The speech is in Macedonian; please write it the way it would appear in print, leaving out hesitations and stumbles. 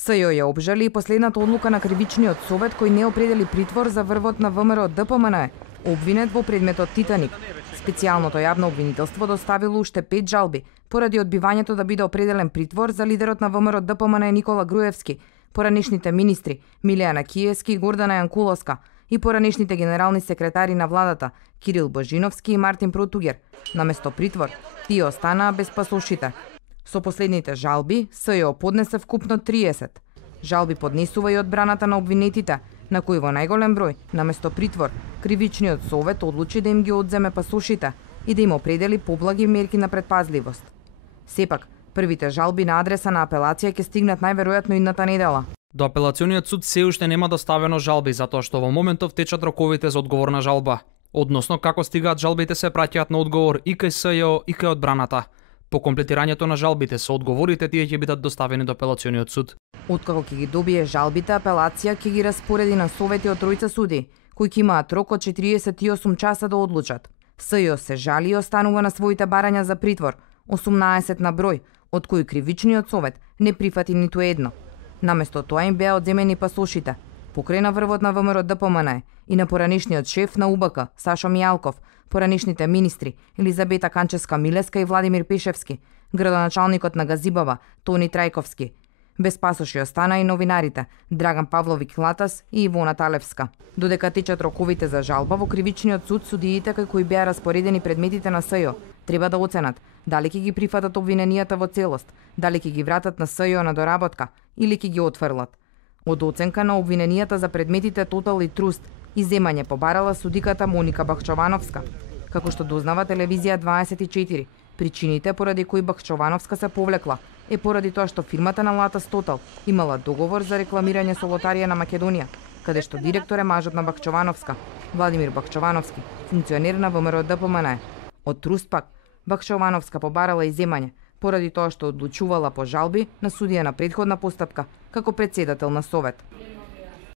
СЈО ја обжали и последната одлука на кривичниот совет кој не определи притвор за врвот на ВМРО ДПМН, обвинет во предметот Титаник. Специјалното јавно обвинителство доставило уште 5 жалби поради одбивањето да биде определен притвор за лидерот на ВМРО ДПМН Никола Груевски, поранешните министри Милијана Киевски и Гордана Јанкуловска и поранешните генерални секретари на владата Кирил Божиновски и Мартин Протугер. Наместо притвор, тие останаа без пасошите. Со последните жалби, СЈО поднесе вкупно 30. Жалби поднесува и одбраната на обвинетите, на кои во најголем број, наместо притвор, кривичниот совет одлучи да им ги одземе пасошите и да им определи поблаги мерки на предпазливост. Сепак, првите жалби на адреса на апелација ќе стигнат најверојатно идната недела. До апелациониот суд се уште нема доставено жалби затоа што во моментов течат роковите за одговор на жалба. Односно како стигаат жалбите се праќаат на одговор и кај СЈО и кај одбраната. По комплетирањето на жалбите со одговорите тие ќе бидат доставени до апелациониот суд. Откако ќе ги добие жалбите, апелација ќе ги распореди на совети од тројца суди, кои ќе имаат рок од 48 часа да одлучат. СЈО се жали и останува на своите барања за притвор, 18 на број, од кои кривичниот совет не прифати ниту едно. Наместо тоа им беа одземени пасошите. Покрај на врвот на ВМРО ДПМН и на поранешниот шеф на УБК Сашо Мијалков, поранешните министри Елизабета Канчевска-Милеска и Владимир Пешевски, градоначалникот на Газибава Тони Трајковски. Без пасоши остана и новинарите Драган Павловик Латас и Ивона Талевска. Додека течат роковите за жалба во кривичниот суд, судиите кај кои беа распоредени предметите на СЈО треба да оценат дали ќе ги прифатат обвиненијата во целост, дали ќе ги вратат на СЈО на доработка или ќе ги отфрлат. Од оценка на обвиненијата за предметите Тотал и Труст и земање побарала судиката Моника Бахчовановска. Како што дознава телевизија 24, причините поради кои Бахчовановска се повлекла е поради тоа што фирмата на Латас Тотал имала договор за рекламирање со Лотарија на Македонија, каде што директор е мажот на Бахчовановска, Владимир Бахчовановски, функционер на ВМРО ДПМН. Од Труст пак, Бахчовановска побарала и земање, поради тоа што одлучувала по жалби на судија на претходна постапка како председател на совет.